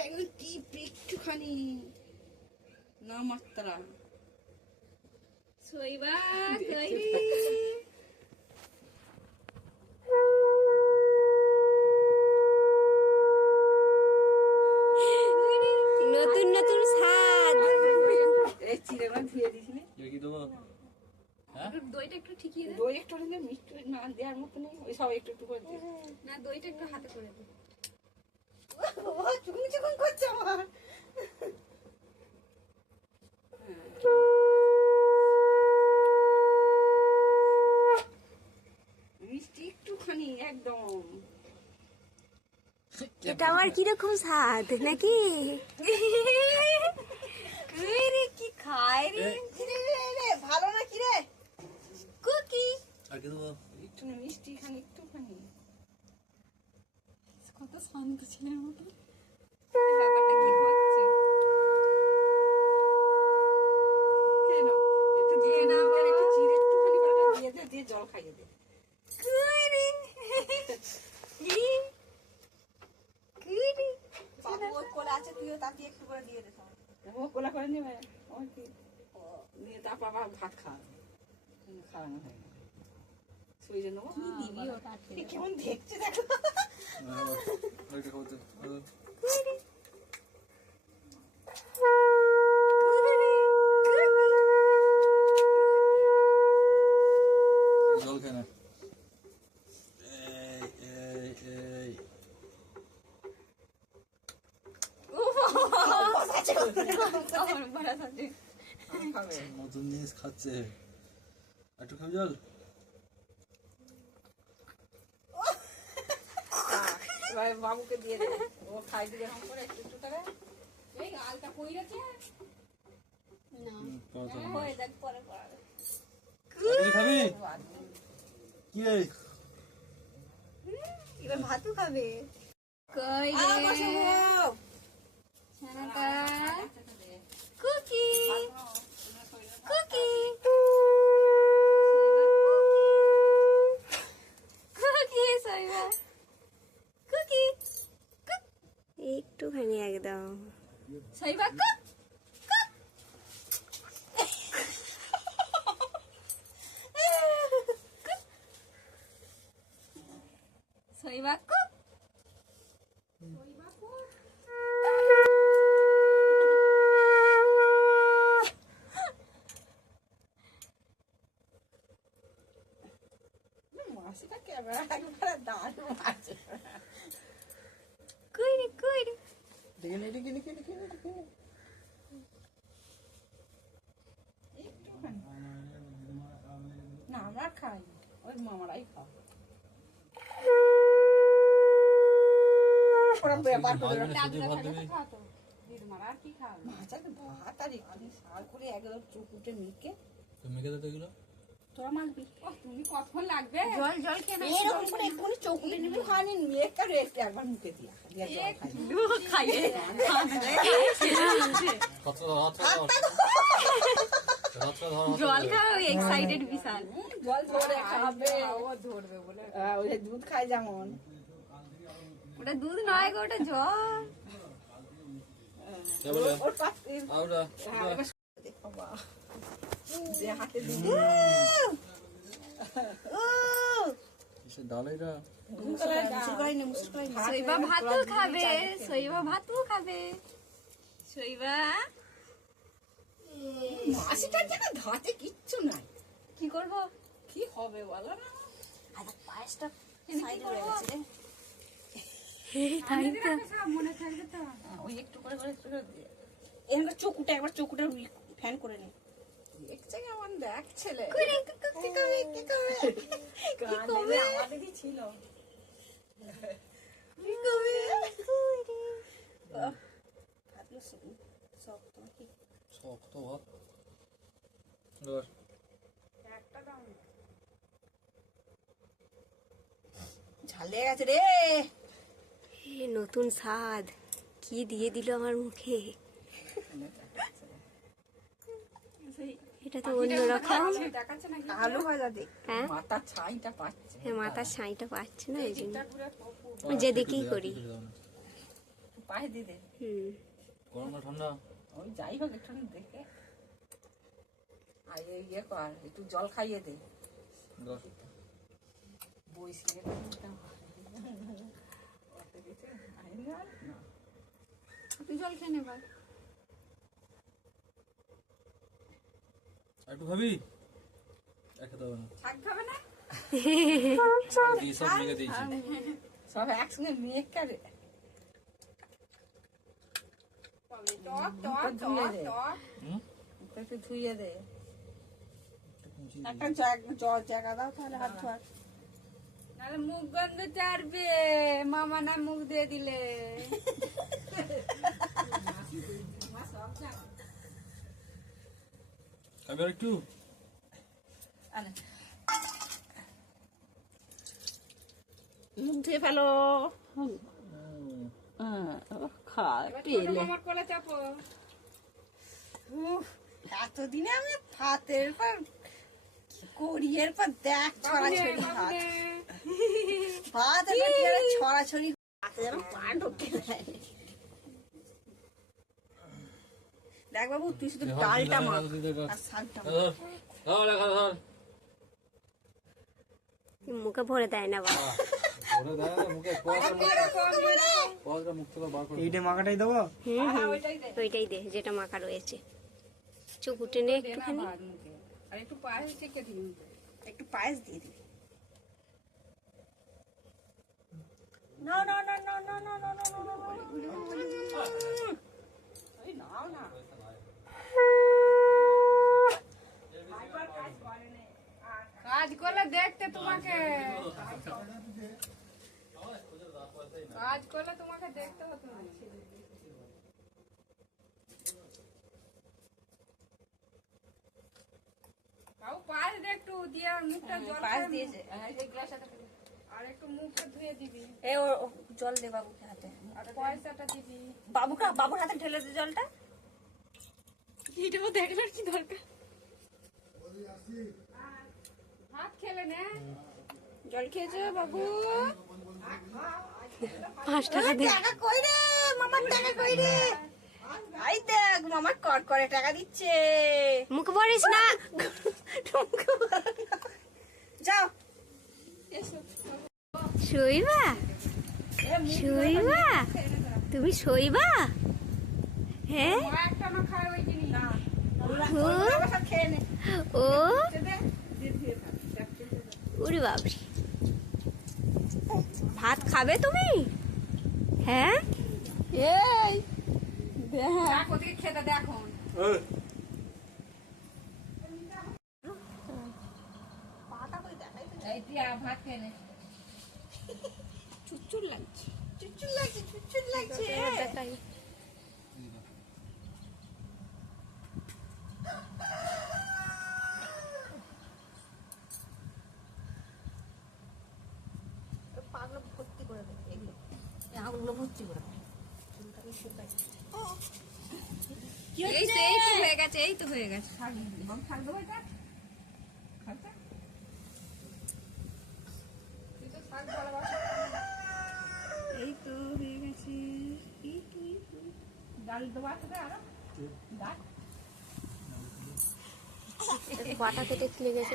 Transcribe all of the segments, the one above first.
একদম টিপ একটুখানি না মাত্রা শৈবা নতুন নতুন স্বাদ। এই চিড়েগুলো ধুয়ে দিয়েছিলি কি দেবো? হ্যাঁ? দইটা একটু ঠিকিয়ে দই একটু মিষ্টি না দেওয়ার মতো নেই ওই সব একটু একটু করে না দইটা একটু হাতে করে দে। ও করছে আমার মিষ্টি একটুখানি একদম। এটা আমার কীরকম স্বাদ নাকি? রে কি খায় রে? রে ভালো না কি রে? কুকি একটু মিষ্টি খানি একটুখানি কত শান্ত ছেলের মতো। ব্যাপারটা কি হচ্ছে? খেয়ে একটু দিয়ে নাও একটু চিড়ে একটুখানি করে দিয়ে দে দিয়ে জল খাইয়ে দে। কুরি কি কুরি বাবু ওর কোলে আছে তুইও তাকে একটু করে দিয়ে দে। ও কোলা করে নেবে? ও ও। দিয়ে তারপর আবার ভাত খাওয়াবে খাওয়ানো হয় সেই জন্য দিবি ওটা কেমন দেখছে দেখো। জল খায় না নতুন জিনিস খাচ্ছে। একটু খাবি জল? এবার বাবুকে দিয়ে দে ও খাই দিলে এরকম করে একটু একটু করে। এই আলটা কই রেখে? না। খাওয়া হয়ে যাক পরে আর খাবি কি রে? এবার ভাতও খাবে। কই রে ছানাটা কুকি কুকি কুকি সইবা কুকি একটুখানি একদম সইবা কুক একবারে দারুণ আছে কই রে কই রে দেখে নে আমরা খাই ওই মামারাই খাও ওরা ব্যাপার করে আর কি খাও মাছ আর ভাত আর একটু সার করে একদম চুকুটে মিকে তো মেখে। দে তো এগুলো। তোরা মাখবি? ও তুমি কতক্ষণ লাগবে? জল জল খেয়ে না এরকম করে একটুখানি চৌকুটে নিবি খানি মেঘটা রেস্ট একবার মুখে দিয়া জল খাইয়ে কত হাত ধর। হাত ধর। জল খাও এক্সাইটেড বিশাল। জল ধরে খাবে। ও ধরবে বলে। ওই দুধ খায় যেমন। ওটা দুধ নয় গো ওটা জল। শৈবা ভাতও খাবে শৈবা ভাতও খাবে। শৈবা। মাসিটার যেন ধাতে কিচ্ছু নাই। কি করব? কি হবে বলো না। পায়েসটা সাইডে রয়ে গেছে রে মনে থাকবে তো। হ্যাঁ, ওই একটু করে করে একটু করে একবার চকুটা ফ্যান করে নে। দেখছে কেমন দেখ ছেলে। কি কি আমাদেরই ছিল। কি শক্ত নাকি? শক্ত ভাত ধর ঝাল লেগে গেছে রে। নতুন স্বাদ। কি দিয়ে দিল আমার মুখে? এটা তো অন্যরকম। দেখাচ্ছে আলু ভাজা হ্যাঁ মাথার ছাইটা পাচ্ছে। হ্যাঁ মাথার ছাইটা পাচ্ছে না ওই জন্য। যেদিকেই করি। পায়ে দিয়ে দে। হুম। গরম ঠান্ডা? ওই যাই হোক একটু দেখে। আর ইয়ে কর একটু জল খাইয়ে দে। বইসিয়ে তুই জল খেয়ে নে একটু খাবি? এক খেতে না। শাক খাবে না সব মেঘে দিয়েছি সব একসঙ্গে মেঘ কাটে টক টক ধুয়ে টক দে টক একটু ধুইয়ে দে। একটা জল জায়গা দাও তাহলে হাত ধোয়ার। মুখ গন্ধ চারবে মামা না মুখ দিয়ে দিলে। খাবি একটু। মুখ ধুয়ে ফেলো। উফ, এতদিনে আমি ভাতের পর কি করি? এরপর দেখ ছড়াছড়ি ভাত। ছড়াছড়ি দেখ বাবু তুই শুধু ডালটা মুখে ভরে দেয় না বাবা। মাখাটাই দেবো? হ্যাঁ, হ্যাঁ, ওইটাই দে। যেটা মাখা রয়েছে। চোখ উঠে নেই একটু পায়েস একটু পায়েস দিয়ে দিই দিবি না না না না না না না না না না এই নাও না কাজ করলে দেখতে তোমাকে কাজ করলে তোমাকে দেখতে হতো না বাবু পায়েস দে একটু দিয়ে আর মুখটা জল পায়েস করে- দিয়েছে এই যে গ্লাসটা দে। আর একটু মুখটা ধুয়ে দিবি। এ ও ও, জল দে বাবুকে হাতে। আর পয়সাটা দিবি। বাবুকে বাবুর হাতে ঢেলে দে জলটা। এটাও দেখলার কি দরকার? ভাত খেলে না। জল খেয়েছে বাবু? পাঁচ টাকা কই রে? মামার টাকা কই রে? আই দেখ মামার কর করে টাকা দিচ্ছে। মুখে ভরিস না। যাও। শৈবা? শৈবা? তুমি শৈবা? হ্যাঁ? ও? ওরে বাবরি ভাত খাবে তুমি? হ্যাঁ? এই খেতে দেখো ভাত খেয়ে চুচুর লাগছে। চুচুর লাগছে চুচুর লাগছে। পাগলো ভর্তি করে দে এগুলো আগুলো ভর্তি করে দে চুলটাকে শুকাই এই তো এই তো হয়ে গেছে এই তো হয়ে গেছে। শাক এটা খাচ্ছে তুই তো শাক ভালোবাসিস। এই তো হয়ে গেছে এই তো, এই তো। ডাল দেবো আছে আরও ডাল বাটা কেটে খুলে গেছে।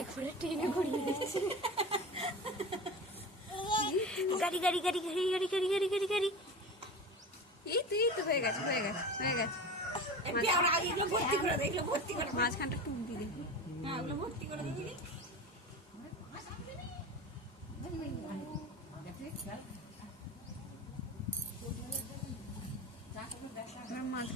একবারে টেনে ঘুরিয়ে দিচ্ছে গাড়ি গাড়ি গাড়ি গাড়ি গাড়ি গাড়ি গাড়ি গাড়ি গাড়ি। এই তো তো হয়ে গেছে হয়ে গেছে হয়ে গেছে। ভর্তি করে ভর্তি করে মাঝখানটা টুক দিয়ে দে হ্যাঁ ওগুলো ভর্তি করে দিবি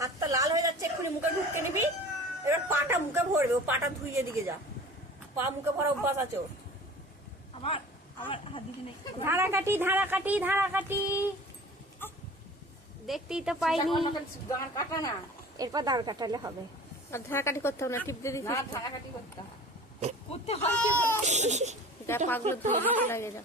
হাতটা লাল হয়ে যাচ্ছে এক্ষুনি মুখে ঢুকতে নিবি। এবার পাটা মুখে ভরবে ও পাটা ধুইয়ে দিকে যা। পা মুখে ভরা অভ্যাস আছে ওর। আবার আবার হাত দিতে নাই। ধারা কাটি ধারা কাটি ধারা কাটি। দেখতেই তো পাইনি। গান কাটা না। এরপর দাঁড় কাটালে হবে। আর ধারাকাটি করতে হবে না টিপ দিয়ে না দিচ্ছি ধারাকাটি করতে হবে। করতে হয় পাগলো লাগে যা।